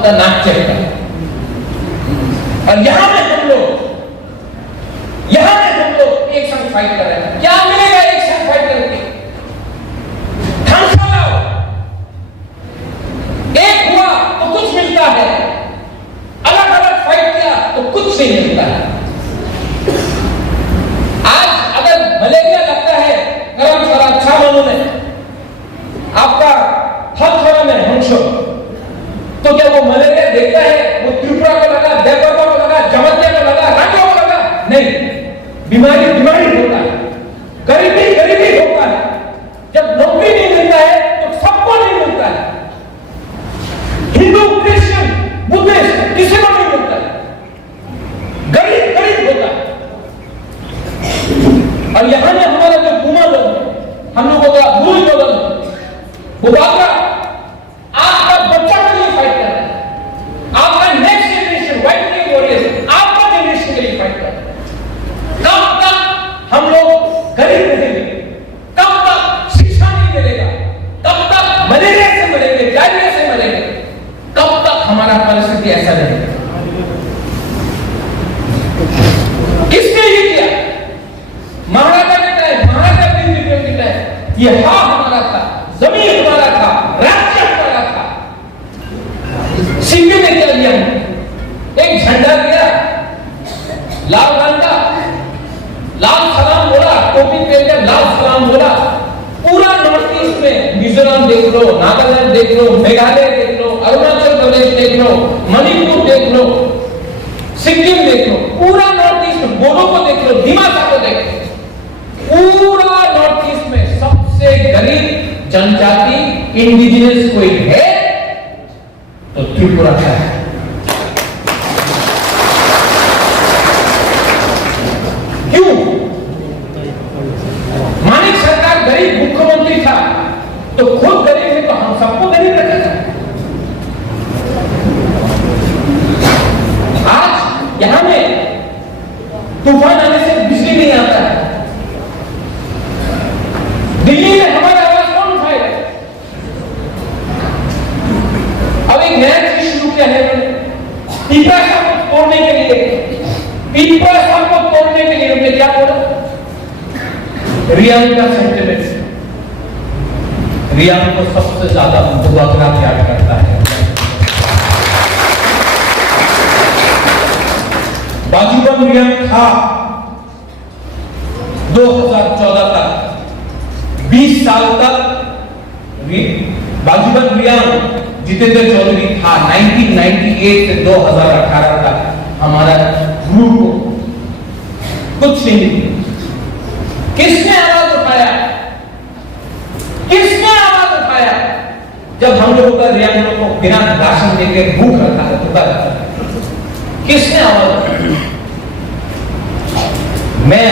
उसका नाक चलेगा। और यहां में हम लोग एक संग फाइट कर रहे हैं। क्या मिलेगा एक संग फाइट करके? ढंग लाओ, एक हुआ तो कुछ मिलता है, अलग अलग फाइट किया तो कुछ नहीं मिलता है। आज अगर मलेरिया लगता है गरम थोड़ा 6 महीनों में, आपका थल में हंसो, तो क्या वो मलेरिया देखता है वो त्रिपुरा को लगा, देवबर्मा को लगा, जमतिया को लगा, रांचो को लगा? नहीं, बीमारी होता है, गरीबी होता है। जब नौकरी नहीं मिलता है तो सबको नहीं मिलता है। हिंदू, क्रिश्चियन, बुद्धिस्ट किसी को नहीं मिलता है, गरीब होता है। और यहां में हमारा जो कुमा लोग, हम लोगों का भूल बदल वो बाबा आपका बच्चा के लिए फाइट कर रहा है, आपका नेक्स्ट जनरेशन व्हाइट के वॉरियर्स आपका जनरेशन के लिए फाइट कर रहा है। कब तक हम लोग गरीब रहेंगे? कब तक शिक्षा नहीं मिलेगा? कब तक मलेरिया से मरेंगे, डायरिया से मरेंगे? कब तक हमारा परिस्थिति ऐसा रहेगा? किसने ये किया? महाराजा के टाइम, महाराजा के टाइम ये हमारा था, जमीन हमारा था, राज्य हमारा था। सिक्किम में क्या दिया? एक झंडा दिया, लाल रंग का, लाल सलाम बोला, टोपी पहनकर लाल सलाम बोला। पूरा नॉर्थ ईस्ट में मिजोरम देख लो, नागालैंड देख लो, मेघालय देख लो, अरुणाचल प्रदेश देख लो, मणिपुर देख लो, सिक्किम देख लो, पूरा नॉर्थ ईस्ट में बोडो को देख लो, दिमासा को देख लो। पूरा नॉर्थ ईस्ट में सबसे गरीब जनजाति इंडिजिनस कोई है तो त्रिपुरा का है। क्यों? मानिक सरकार गरीब मुख्यमंत्री था तो खुद गरीब है तो हम सबको गरीब रखेगा। आज यहां में तूफान आने से बिजली नहीं आता है। दिल्ली में हमारा आवाज कौन उठाएगा? अब एक नया चीज शुरू किया है पीपा साहब को तोड़ने के लिए। पीपा साहब को तोड़ने के लिए उन्होंने क्या बोला? रियांग का सेंटिमेंट, रियांग को सबसे ज्यादा फोटोग्राफ याद करता है। बाजूबंद रियांग था 2014 तक, 20 साल तक बाजूबंद रियांग जितेंद्र चौधरी था। 1998 से 2018 तक हमारा ग्रुप को कुछ नहीं। किसने आवाज उठाया? किसने आवाज उठाया? जब हम लोगों का रियांग को बिना राशन देकर भूख रखा है तो किसने आवाज उठाई? मैं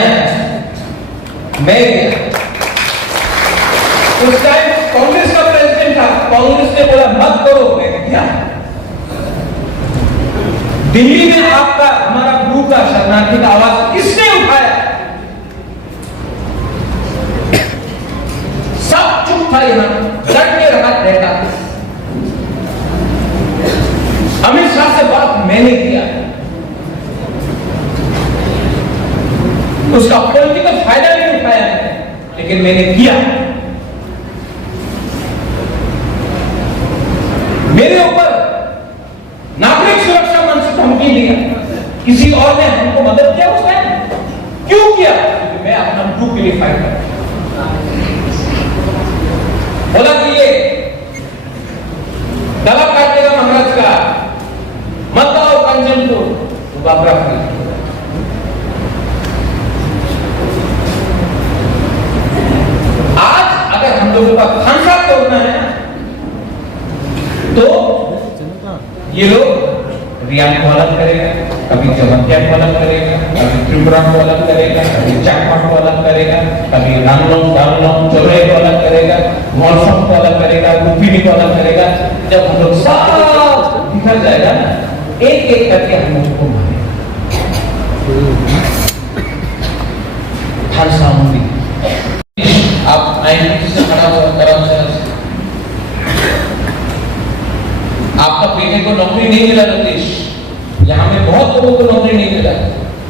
उस टाइम कांग्रेस का प्रेसिडेंट था, कांग्रेस ने बोला मत करो, मैं किया। दिल्ली में आपका हमारा ग्रुप का शरणार्थी का आवाज किसने उठाया? सब चुप था, यहां डट के रहता। अमित शाह से बात मैंने किया, उसका पॉलिटिकल फायदा नहीं उठाया लेकिन मैंने किया। मेरे ऊपर नागरिक सुरक्षा मंच से धमकी दिया, किसी और ने हमको मदद किया उस टाइम? क्यों किया? क्योंकि मैं अपना ग्रुप के लिए फाइट कर बोला कि ये गला काटेगा महाराज का, मत आओ कंचनपुर, तो बाबरा आज अगर हम लोगों का खानसा तोड़ना है तो ये लोग रियांग को अलग करेगा, कभी जमतिया को अलग करेगा, कभी त्रिपुरा को अलग करेगा, कभी चाकमा को अलग करेगा, कभी रामलोंग चौरे को अलग करेगा, मौसम को अलग करेगा, लुम्बिनी को अलग करेगा। जब हम लोग सब बिखर जाएगा ना, एक एक करके हम लोग को मारेगा। खानसा मुंडी आप आईएनटी से खड़ा हुआ, आपका बेटे को नौकरी नहीं मिला नीतीश, यहाँ में बहुत लोगों को नौकरी नहीं मिला।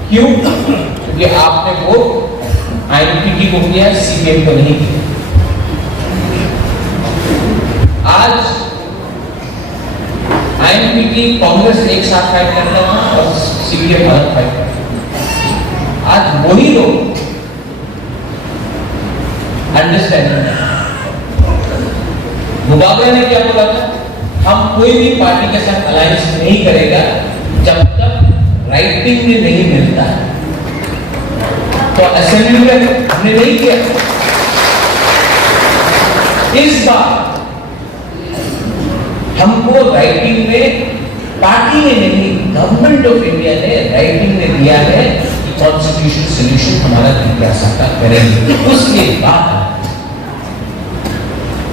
क्यों? क्योंकि आपने वो आईएनपीटी को किया, सीपीएम को नहीं किया। आज आईएनपीटी कांग्रेस एक साथ फाइट करता था और सीपीएम अलग फाइट करता। आज वही लोग अंडरस्टैंडिंग, मुबारक ने क्या बोला था, हम कोई भी पार्टी के साथ अलायंस नहीं करेगा जब तक राइटिंग में नहीं मिलता है। तो असेंबली में हमने नहीं किया। इस बार हमको राइटिंग में, पार्टी ने नहीं, गवर्नमेंट ऑफ इंडिया ने राइटिंग में दिया है कि कॉन्स्टिट्यूशन सोल्यूशन हमारा जिज्ञासा का करेंगे। उसके बाद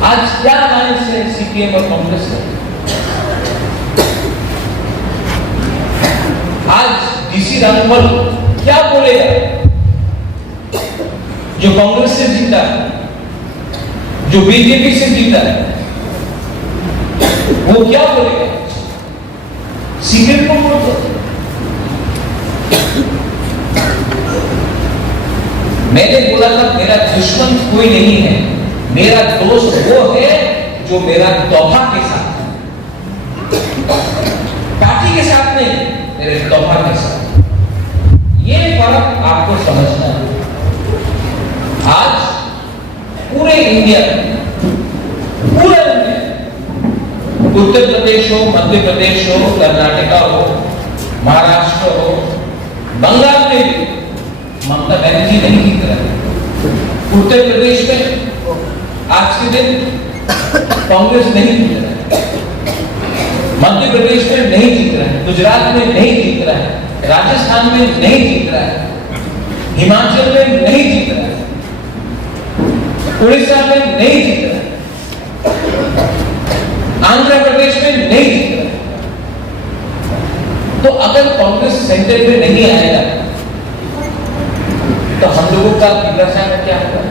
आज क्या अलायंस है सीपीएम और कांग्रेस का? आज डीसी रामपाल क्या बोलेगा जो कांग्रेस से जीता, जो बीजेपी से जीता है, वो क्या बोलेगा? सीपीएम को वोट दो। मैंने बोला था मेरा दुश्मन कोई नहीं है, मेरा दोस्त वो है जो मेरा तोहफा के साथ है, पार्टी के साथ नहीं, मेरे तोहफा के साथ। ये फर्क आपको समझना है। आज पूरे इंडिया में, पूरे इंडिया, उत्तर प्रदेश हो, मध्य प्रदेश हो, कर्नाटका हो, महाराष्ट्र हो, बंगाल में भी ममता बनर्जी नहीं जीत रहा। उत्तर प्रदेश में आज के दिन कांग्रेस नहीं जीत रहा है, मध्य प्रदेश में नहीं जीत रहा है, गुजरात में नहीं जीत रहा है, राजस्थान में नहीं जीत रहा है, हिमाचल में नहीं जीत रहा है, उड़ीसा में नहीं जीत रहा है, आंध्र प्रदेश में नहीं जीत रहा है। तो अगर कांग्रेस सेंटर में नहीं आएगा तो हम लोगों का विकास में क्या होगा?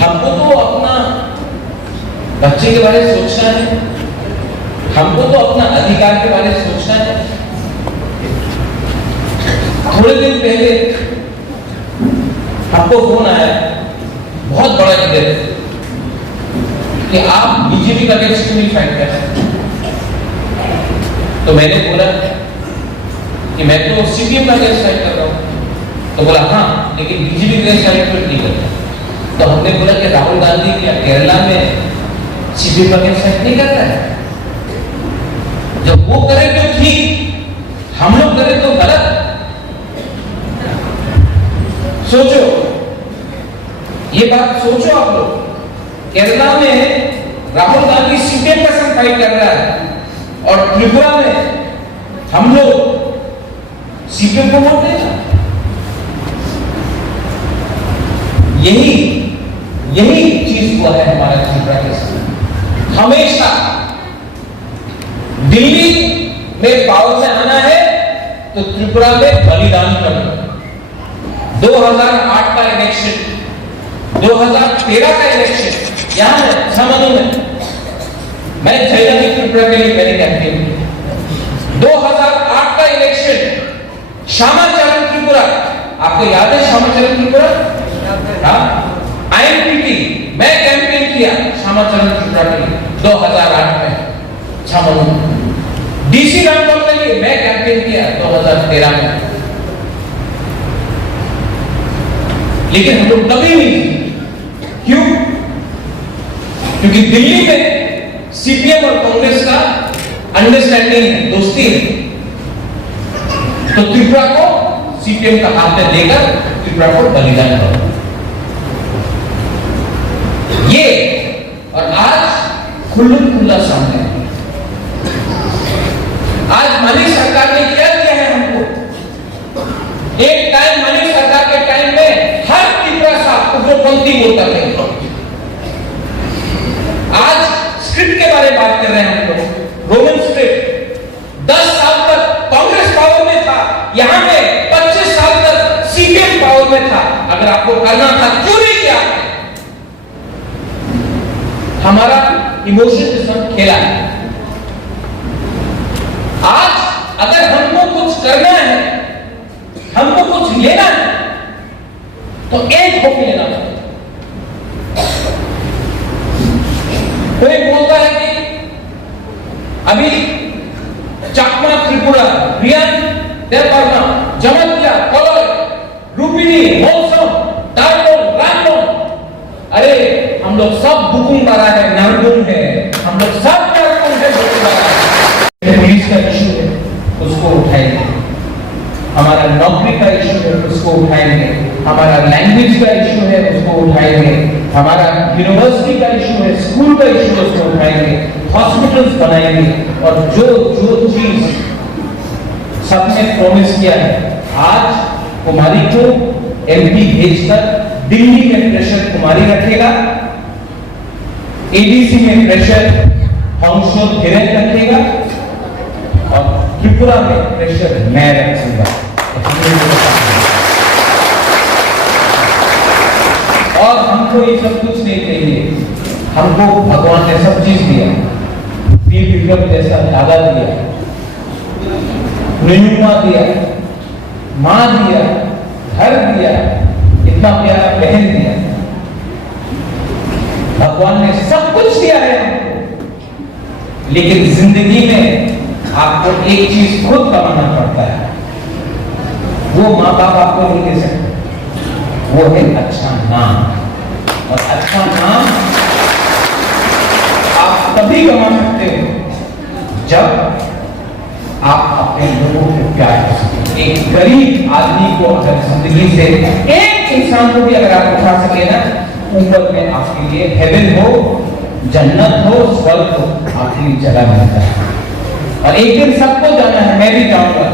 हमको तो अपना बच्चे के बारे में सोचना है, हमको तो अपना अधिकार के बारे में सोचना है। थोड़े दिन पहले हमको फोन आया, बहुत बड़ा इधर, कि आप बीजेपी का अगेंस्ट क्यों नहीं फाइट कर सकते? तो मैंने बोला कि मैं तो सीपीएम का अगेंस्ट फाइट कर रहा हूं। तो बोला हाँ, लेकिन बीजेपी का अगेंस्ट फाइट नहीं करता। तो हमने बोला कि राहुल गांधी क्या केरला में सीपीएम का अगेंस्ट फाइट नहीं करता है? जब वो करे तो ठीक, हम लोग करें तो गलत। सोचो, ये बात सोचो आप लोग। केरला में राहुल गांधी सीपीएम का संग फाइट कर रहा है और त्रिपुरा में हम लोग सीपीएम को वोट देगा। यही चीज हुआ है हमारा त्रिपुरा के साथ। हमेशा दिल्ली में पावर में आना है तो त्रिपुरा में बलिदान करना। 2008 का इलेक्शन, 2013 का इलेक्शन यहां है छमनू में, मैं जयललिता त्रिपुरा के लिए मैंने कैंपेन किया। 2008 का इलेक्शन श्यामाचरण त्रिपुरा, आपको याद है श्यामाचरण त्रिपुरा? हाँ, आईएनपीटी मैं कैंपेन किया श्यामाचरण त्रिपुरा के लिए 2008 में छमनू। डीसी रामपाल के लिए मैं कैंपेन किया 2013 में। लेकिन हम लोग कभी नहीं, क्यों? क्योंकि दिल्ली में सीपीएम और कांग्रेस का अंडरस्टैंडिंग है, दोस्ती है। तो त्रिपुरा को सीपीएम का हाथ में देकर त्रिपुरा को बलिदान करो। ये और आज खुल्ला सामने। आज मनीष सरकार ने क्या किया है हमको? एक टाइम मनीष सरकार के टाइम में हर त्रिपुरा साहब उग्रपंथी बोलता थे। आज स्क्रिप्ट के बारे में बात कर रहे हैं हम लोग, रोमन स्क्रिप्ट। 10 साल तक कांग्रेस पावर में था, यहां पे 25 साल तक सीपीएम पावर में था। अगर आपको करना था क्यों नहीं किया? हमारा इमोशन के साथ खेला है। आज अगर हमको कुछ करना है, हमको कुछ लेना है, तो एक होके लेना पड़ेगा। कोई बोलता है कि अभी चकमा, त्रिपुरा, रियान, देवबर्मा, जमतिया, कलोय, रूपिणी, मौसम, दार्कोल, रामबन, अरे हम लोग सब बुकुंबारा है, नारगुन है, हम लोग सब नारगुन है, बुकुंबारा है। पुलिस का इशू है, उसको उठाएंगे। हमारा नौकरी का इशू है, उसको उठाएंगे। हमारा लैंग्वेज का इशू है, उसको उठाएंगे। हमारा यूनिवर्सिटी का इशू है, स्कूल का इशू है, उसको उठाएंगे। हॉस्पिटल्स बनाएंगे और जो जो चीज सबने प्रॉमिस किया है, आज कुमारी को एमपी भेजकर दिल्ली में प्रेशर कुमारी रखेगा, एडीसी में प्रेशर हंसो धीरेन रखेगा और त्रिपुरा में प्रेशर मैं रखूंगा। और हमको ये सब कुछ नहीं चाहिए। हमको भगवान ने सब चीज दिया, वीर विक्रम जैसा दादा दिया, निनुमा दिया, मां दिया, घर दिया, इतना प्यारा बहन दिया। भगवान ने सब कुछ दिया है हमको, लेकिन जिंदगी में आपको एक चीज खुद कमाना पड़ता है। वो माँ बाप आपको नहीं दे सकते, वो है अच्छा नाम। और अच्छा नाम आप तभी कमा सकते हो जब आप अपने लोगों को प्यार कर सकें। एक गरीब आदमी को अगर जिंदगी से एक इंसान को भी अगर आप उठा सके ना, ऊपर में आपके लिए हेवन हो, जन्नत हो, स्वर्ग हो, आपके लिए जगह मिलता है। और एक दिन सबको जाना है, मैं भी जाऊंगा।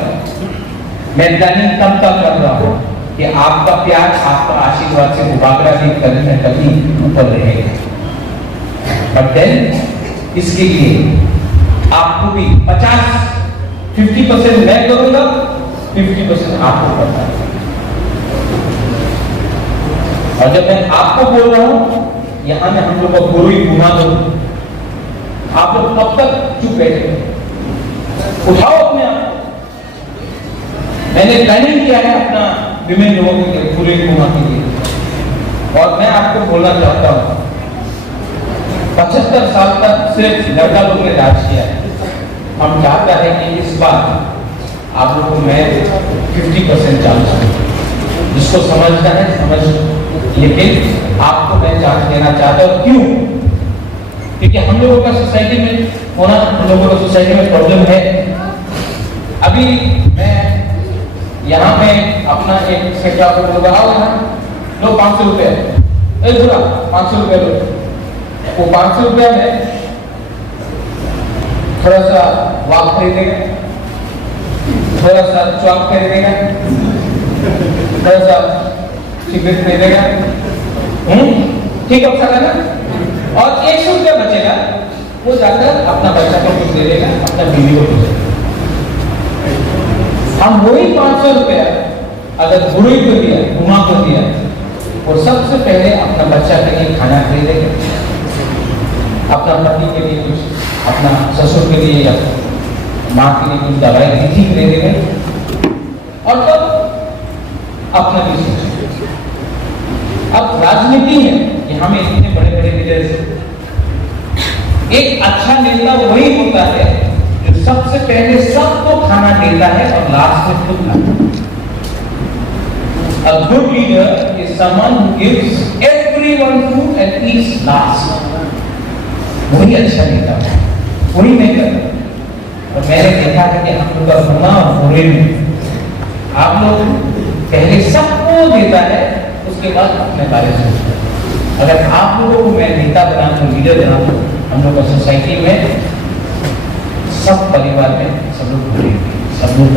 मैं प्लानिंग तब तक कर रहा हूं कि आपका प्यार, आपका आशीर्वाद से मुबाकरा भी कभी न कभी ऊपर रहेगा। बट देन इसके लिए आपको भी 50% मैं करूंगा, 50% आपको करना है। और जब मैं आपको बोल रहा हूं, यहां में हम लोग को गुरु ही घुमा दो, आप लोग कब तक चुप बैठे? उठाओ अपने आप। मैंने प्लानिंग किया है अपना विमेन लोगों के लिए, पूरे घुमा के लिए। और मैं आपको बोलना चाहता हूं, 75 साल तक सिर्फ लड़का लोग ने राज किया है। हम चाहता है कि इस बार आप लोग को मैं 50% चांस दूं। जिसको समझना है समझ, लेकिन आपको मैं चांस देना चाहता हूं। क्यों? क्योंकि हम लोगों का सोसाइटी में होना, हम लोगों का सोसाइटी में प्रॉब्लम है। अभी मैं यहाँ पे अपना एक सेक्टर को बोल रहा हूँ, लो 500 रुपये, पूरा 500 रुपये लो। वो 500 रुपये में थोड़ा सा वाक खरीदेगा, थोड़ा सा चौक खरीदेगा, थोड़ा सा सिगरेट खरीदेगा, ठीक है ना? और 100 रुपया बचेगा, वो जाकर अपना बच्चा को कुछ दे देगा, अपना बीवी को कुछ दे देगा। हम वही 500 रुपया अगर गुरु को दिया, घुमा को दिया, और सबसे पहले अपना बच्चा के लिए खाना खरीदेगा, अपना पति के लिए कुछ, अपना ससुर के लिए या माँ के लिए कुछ दवाई नीति खरीदेगा, और तब अपना भी सोचेगा। अब राजनीति में यहाँ में इतने बड़े बड़े लीडर्स हैं, एक अच्छा नेता वही होता है जो सबसे पहले सबको खाना देता है और लास्ट में खुद खाता है। A good leader is someone who gives everyone food and eats last. वही अच्छा नेता है, वही मैं करता। और मैंने देखा है कि हम लोग का गुना और बुरे में आप लोग पहले सबको देता है, उसके बाद अपने बारे में सोचता है। अगर आप लोगों को मैं नेता बना दूं, लीडर बना दूं, हम लोग का सोसाइटी में सब परिवार में सब लोग बुरे, सब लोग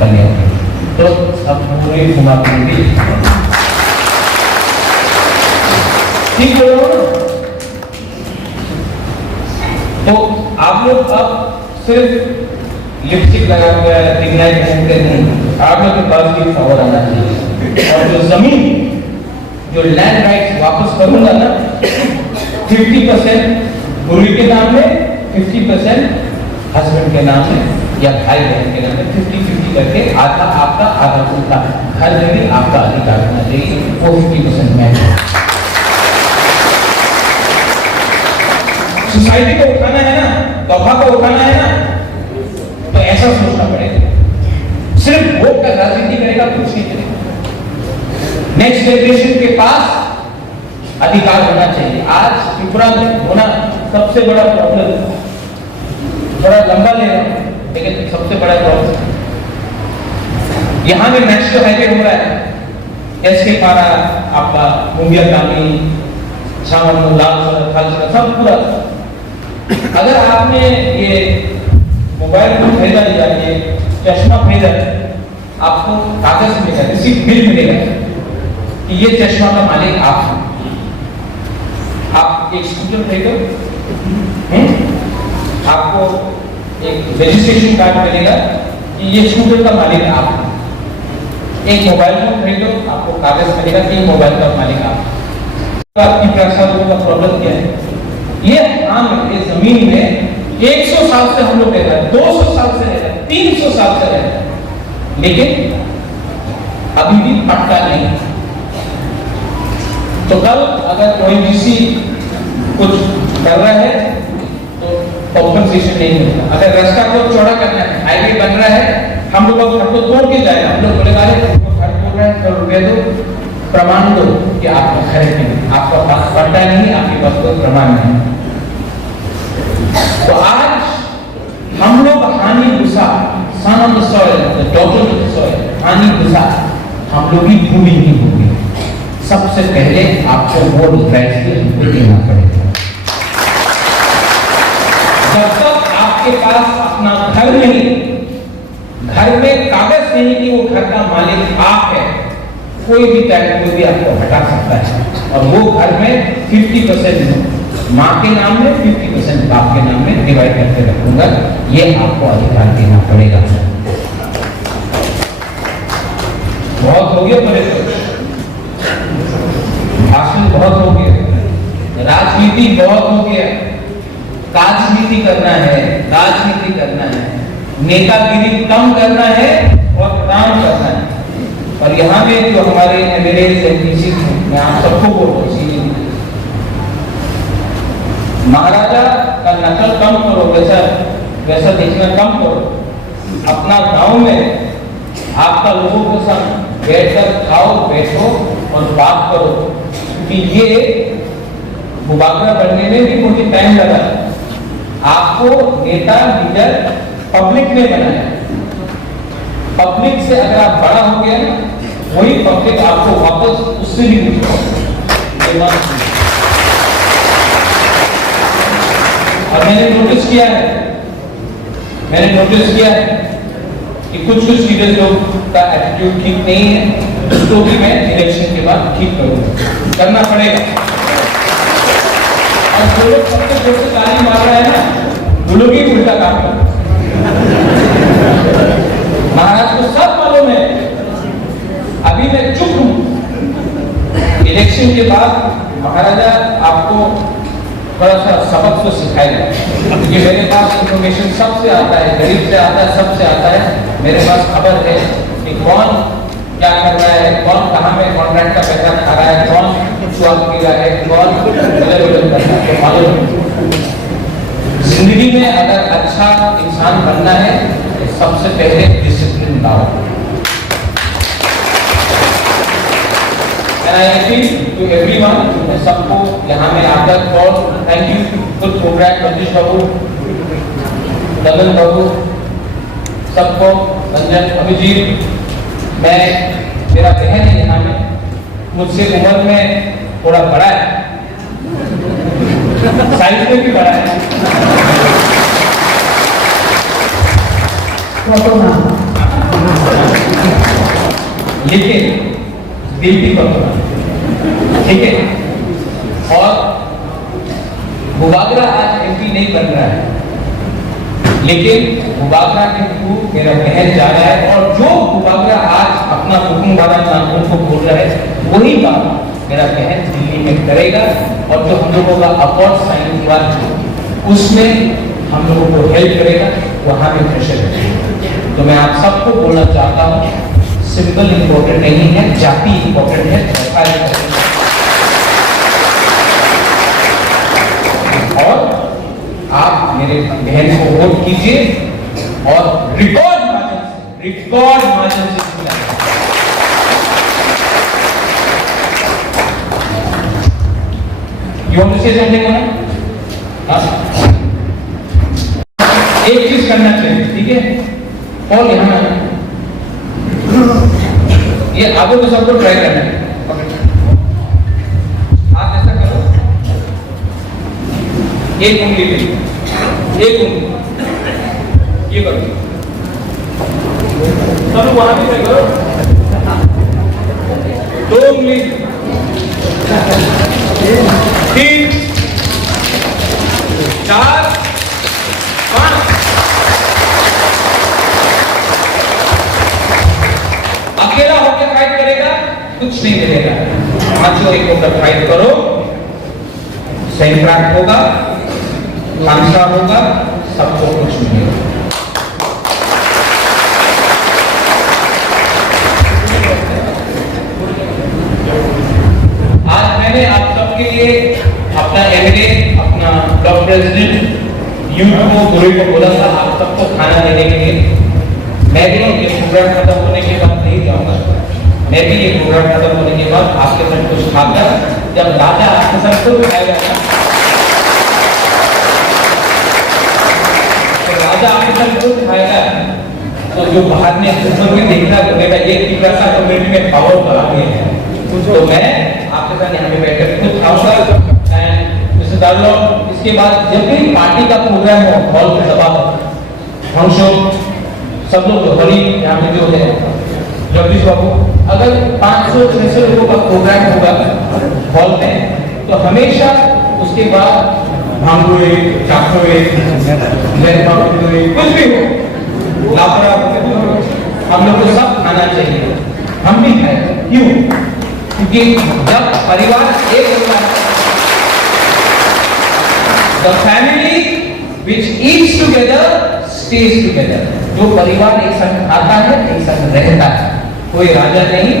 कल्याण होंगे। तो अब पूरे घुमा भी ठीक हो रहा हो। तो आप लोग अब सिर्फ लिपस्टिक लगा हुआ है, रिंगलाइट पहनते नहीं, आप लोग के पास भी पावर आना चाहिए। और जो जमीन, जो लैंड राइट्स वापस करूंगा ना, 50% पूर्वी के नाम में 50% हस्बैंड के नाम में या भाई बहन के नाम में 50-50 करके आधा आपका आधा उनका, घर में भी आपका अधिकार होना चाहिए, वो 50% में। सोसाइटी को उठाना है ना, तोहफा को उठाना है ना, तो ऐसा सोचना पड़ेगा। सिर्फ वोट का राजनीति करेगा, कुछ नहीं करेगा। नेक्स्ट जनरेशन के पास अधिकार होना चाहिए। आज त्रिपुरा में होना सबसे बड़ा प्रॉब्लम, बड़ा लंबा ले रहा हूं, लेकिन सबसे बड़ा प्रॉब्लम यहां में नेशनल हाईवे हो रहा है, एसके पारा आपका मुंबिया ग्रामी छावन लाल सब पूरा। अगर आपने ये मोबाइल फोन खरीदा लिया, ये चश्मा खरीदा, आपको कागज मिलेगा, रिसीट बिल मिलेगा कि ये चश्मा का मालिक आप हैं। आप एक स्कूटर खरीदो, आपको एक रजिस्ट्रेशन कार्ड मिलेगा कि ये स्कूटर का मालिक आप हैं। एक मोबाइल फोन खरीदो, आपको कागज मिलेगा कि मोबाइल का मालिक आप हैं। तो आपकी लोगों का प्रॉब्लम क्या है? ये आम ये जमीन में 100 साल से हम लोग रह रहे हैं, 200 साल से रह रहे हैं, 300 साल से रह रहे हैं, लेकिन अभी भी पट्टा नहीं। तो कल अगर ONGC कुछ कर रहा है तो कॉम्पनसेशन नहीं मिलता। अगर रास्ता को चौड़ा करना है, हाईवे बन रहा है, हम लोग घर को तोड़ के जाए, हम लोग बोले घर तोड़ रहे हैं, 100 रुपये दो, प्रमाण दो कि आपका घर है, आपका पास पट्टा नहीं, आपके पास कोई प्रमाण नहीं। तो आज हम लोग हानि गुस्सा, son on the soil, the daughter of the soil, हानि गुस्सा हम लोग ही भूमि ही होंगे। सबसे पहले आपको वोट राइट्स को देना पड़ेगा। जब तक आपके पास अपना घर नहीं, घर में कागज नहीं कि वो घर का मालिक आप है, कोई भी टैक्स भी आपको हटा सकता है। और वो घर में 50% माँ के नाम में, 50% बाप के नाम में डिवाइड करके रखूंगा, ये आपको अधिकार देना पड़ेगा। बहुत हो गया पहले तो, भाषण बहुत हो गया, राजनीति बहुत हो गया, राजनीति करना है, राजनीति करना है, नेतागिरी कम करना है और काम करना है। और यहाँ में जो हमारे MLAs MPC मैं आप सबको बोल रहा हूँ, महाराजा का नकल कम करो, वैसा देखना कम करो। अपना गांव में आपका लोगों के साथ बैठकर खाओ, बैठो और बात करो, क्योंकि ये मुबाकरा बनने में भी मुझे टाइम लगा। आपको नेता लीडर पब्लिक ने बनाया, पब्लिक से अगर आप बड़ा हो गया ना, वही पब्लिक आपको वापस उससे भी और मैंने नोटिस किया है कि कुछ सीरियस लोग का एटीट्यूड ठीक नहीं है, उसको भी मैं इलेक्शन के बाद ठीक करूंगा, करना पड़ेगा। और जो लोग सबसे जोर से ताली मार रहा है ना, वो लोग ही उल्टा काम कर। महाराज को सब मालूम है, अभी मैं चुप हूं। इलेक्शन के बाद महाराजा आपको थोड़ा सा सबक तो सिखाएगा, क्योंकि मेरे पास इंफॉर्मेशन सबसे आता है, गरीब से आता है, सबसे आता है। मेरे पास खबर है कि कौन क्या कर रहा है, कौन कहाँ में कॉन्ट्रैक्ट का पैसा खा रहा है, कौन स्वाद पी रहा है, कौन कर रहा है, तो मालूम। जिंदगी में अगर अच्छा इंसान बनना है तो सबसे पहले डिसिप्लिन लाओ। to everyone, सबको यहाँ में आकर और thank you, good programme, Ranjish बाबू, दलन बाबू, सबको, रंजन, अभिजीत, मैं मेरा बहन है यहाँ में, मुझसे उम्र में थोड़ा बड़ा है, साइज में भी बड़ा है, लेकिन दिल भी पकड़ा, ठीक है। और मुबागरा आज MP नहीं बन रहा है, लेकिन मुबागरा के थ्रू मेरा बहन जा रहा है, और जो मुबागरा आज अपना हुक्म वाला कानून को बोल रहा है, वही बात मेरा बहन दिल्ली में करेगा। और जो हम लोगों का अकॉर्ड साइन हुआ उसमें हम लोगों को हेल्प करेगा, वहां पे प्रेशर करेगा। तो मैं आप सबको बोलना चाहता हूँ, सिंपल इंपॉर्टेंट नहीं है, जाति इंपॉर्टेंट है, सरकार इंपॉर्टेंट है। और आप मेरे बहन को वोट कीजिए और रिकॉर्ड मार्जिन से You want to say something on it? एक चीज करना चाहिए, ठीक है? और यहाँ ये आगे तो सबको ट्राई करना है। आप ऐसा करो, एक उंगली ले, एक उंगली ये करो, सब वहां भी ट्राई करो, दो उंगली, 3 4 5 अकेला होकर फाइट करेगा, कुछ नहीं मिलेगा। पांचों एक होकर फाइट करो, संक्रांत होगा, खानसा होगा, सबको कुछ मिलेगा। मैंने आप सबके लिए अपना एमएलए, अपना ब्लॉक प्रेसिडेंट यूथ को गुरु को बोला था आप सबको खाना देने के लिए। मैं भी ये प्रोग्राम खत्म होने के बाद नहीं जाऊंगा, मैं भी ये प्रोग्राम खत्म होने के बाद आपके साथ कुछ खाकर, जब राजा आपके साथ खुद खाएगा ना, तो राजा आपके साथ खुद खाएगा, तो जो बाहर में ऊपर में देखना बोलेगा ये तीसरा सा कम्युनिटी में पावर बढ़ा है। तो मैं आपके साथ यहाँ पे बैठकर खुद खाऊंगा। एंड मिस्टर दार्लो, इसके बाद जब भी पार्टी का प्रोग्राम हो, हॉल में सभा फंक्शन, सब लोग हॉली यहाँ पे जो है जगदीश बाबू, अगर 500-600 लोगों का प्रोग्राम होगा हॉल में, तो हमेशा उसके बाद भांगुए, चाकुए, कुछ भी हो, लापरा हम लोग को सब खाना चाहिए, हम भी खाए। क्यों? क्योंकि जब परिवार एक होता है, the family which eats together stays together। जो परिवार एक साथ खाता है, एक साथ रहता है, कोई राजा नहीं,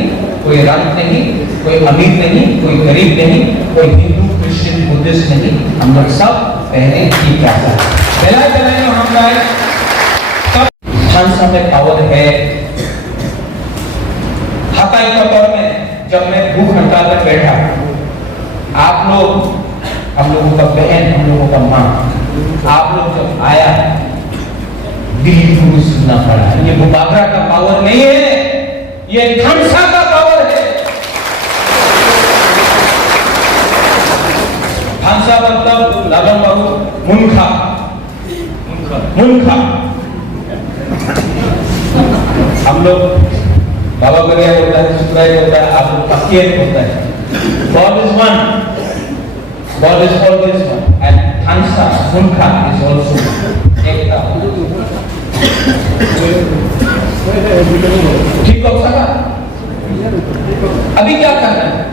कोई रंग नहीं, कोई अमीर नहीं, कोई गरीब नहीं, कोई हिंदू, क्रिश्चियन, बुद्धिस्ट नहीं, हम लोग सब पहले ठीक रहता है। पहला हमारा सब खानसा में पावर है। हताई का दौर में जब मैं भूख हड़ताल पर बैठा, आप लोग, हम लोगों का बहन, हम लोगों का माँ, आप लोग जब आया, दिल्ली को सुनना पड़ा। ये बुबागरा का पावर नहीं है, ये खानसा का पावर है। खानसा मतलब लालम बाबू मुनखा, मुनखा। हम लोग बाबा गरिया होता है, सुराई होता है, आप लोग पकियत होता है। God is one, God is always one, and Khansa, Munka is also एकता। ठीक हो सका? अभी क्या करना है?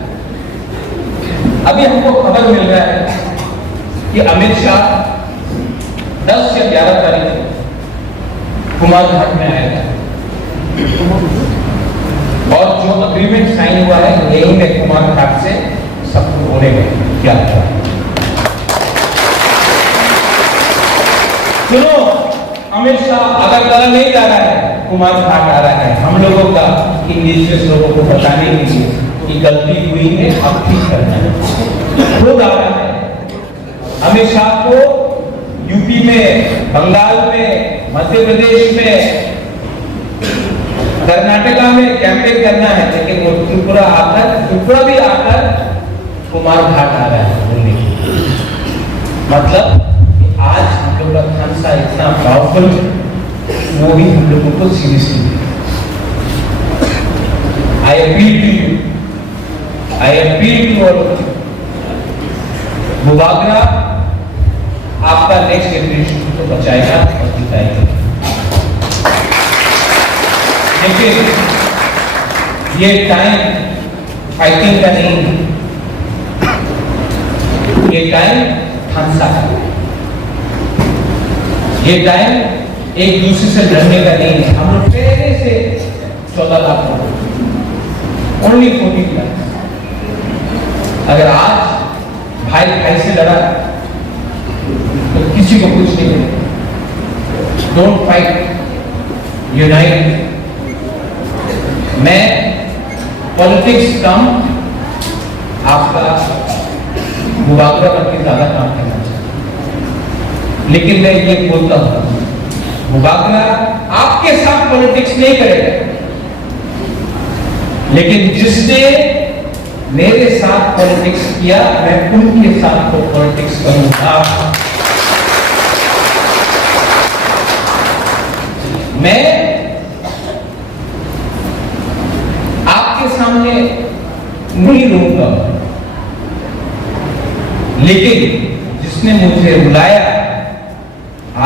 अभी हमको खबर मिल रहा है कि अमित शाह 10 या 11 तारीख कुमारघाट में आएगा, और जो अग्रीमेंट साइन हुआ है यही में कुमारघाट से सब होने में क्या था। सुनो, अमित शाह अगरतला नहीं जा रहा है, कुमारघाट आ रहा है, हम लोगों का, इंडिजिनियस लोगों को बताने के लिए कि गलती हुई है, अब ठीक करना है। खुद आ रहा है। अमित शाह को यूपी में, बंगाल में, मध्य प्रदेश में, कर्नाटका में कैंपेन करना है, लेकिन वो त्रिपुरा भी आकर कुमारघाट आ रहा है बोलने के लिए। मतलब आज हम लोग का खानसा इतना पावरफुल है, वो भी हम लोगों को seriously. I appeal to you, I appeal to all of you, बुबागरा आपका नेक्स्ट जनरेशन को बचाएगा और जिताएगा। लेकिन ये टाइम फाइटिंग का नहीं, ये टाइम खानसा का। ये टाइम एक दूसरे से लड़ने का नहीं है। हम लोग पहले से 14 लाख ओनली 14 लाख। अगर आज भाई भाई से लड़ा तो किसी को कुछ नहीं मिलेगा। Don't fight, unite. मैं पॉलिटिक्स कम, आपका मुबाकला करके ज्यादा काम करना चाहिए। लेकिन मैं ये बोलता हूं, मुबाकला आपके साथ पॉलिटिक्स नहीं करेगा, लेकिन जिसने मेरे साथ पॉलिटिक्स किया मैं उनके साथ तो पॉलिटिक्स करूंगा। मैं आपके सामने नहीं रहूंगा, लेकिन जिसने मुझे बुलाया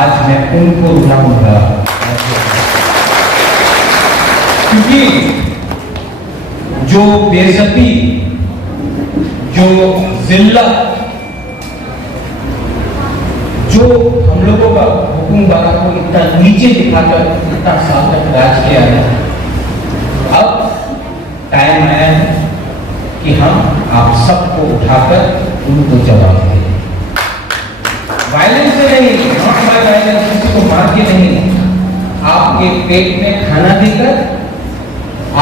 आज मैं उनको बुलाऊंगा। क्योंकि जो बेइज्जती, जो जिल्लत, जो हम लोगों का हुकुमरान को इतना नीचे दिखाकर इतना साल तक राज किया है, अब टाइम आया है कि हम आप सबको उठाकर उनको जवाब दें। वायलेंस से नहीं, नॉट बाय वायलेंस, किसी को मार के नहीं, आपके पेट में खाना देकर,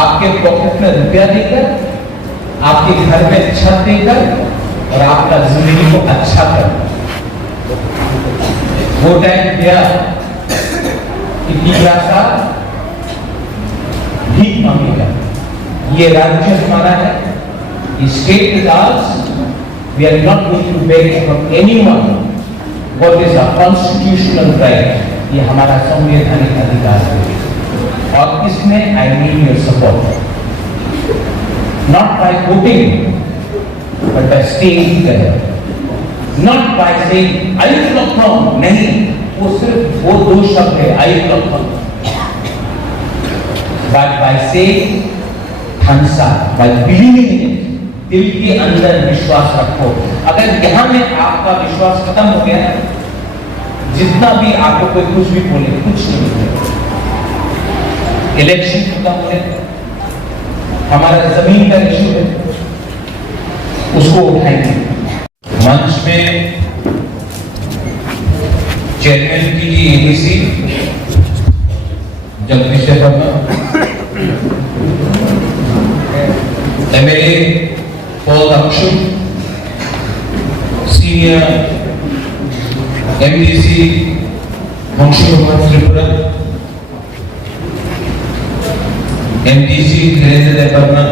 आपके पॉकेट में रुपया देकर, आपके घर में छत देकर और आपका जिंदगी को अच्छा कर। वो टाइम गया कि तीसरा साल भीख मांगेगा। ये राज्य हमारा है, ये state is ours, we are not going to beg from anyone. What is a constitutional right, ये हमारा संवैधानिक अधिकार है और इसमें I need your support, not by voting but by staying together, not by saying I will not come, नहीं, वो सिर्फ वो दो शब्द है, I will not come, but by saying हंसा, बाय बिलीविंग इन इट, दिल के अंदर विश्वास रखो। अगर यहां में आपका विश्वास खत्म हो गया, जितना भी आपको कोई कुछ भी बोले, कुछ नहीं बोले। इलेक्शन खत्म हो गया, हमारा जमीन का इश्यू है, उसको उठाएंगे। मंच में चेयरमैन की ADC Jagdish Verma, MLA Paul Akshu, senior MDC Banshikumar Tripura, MDC Dhirendra Verma,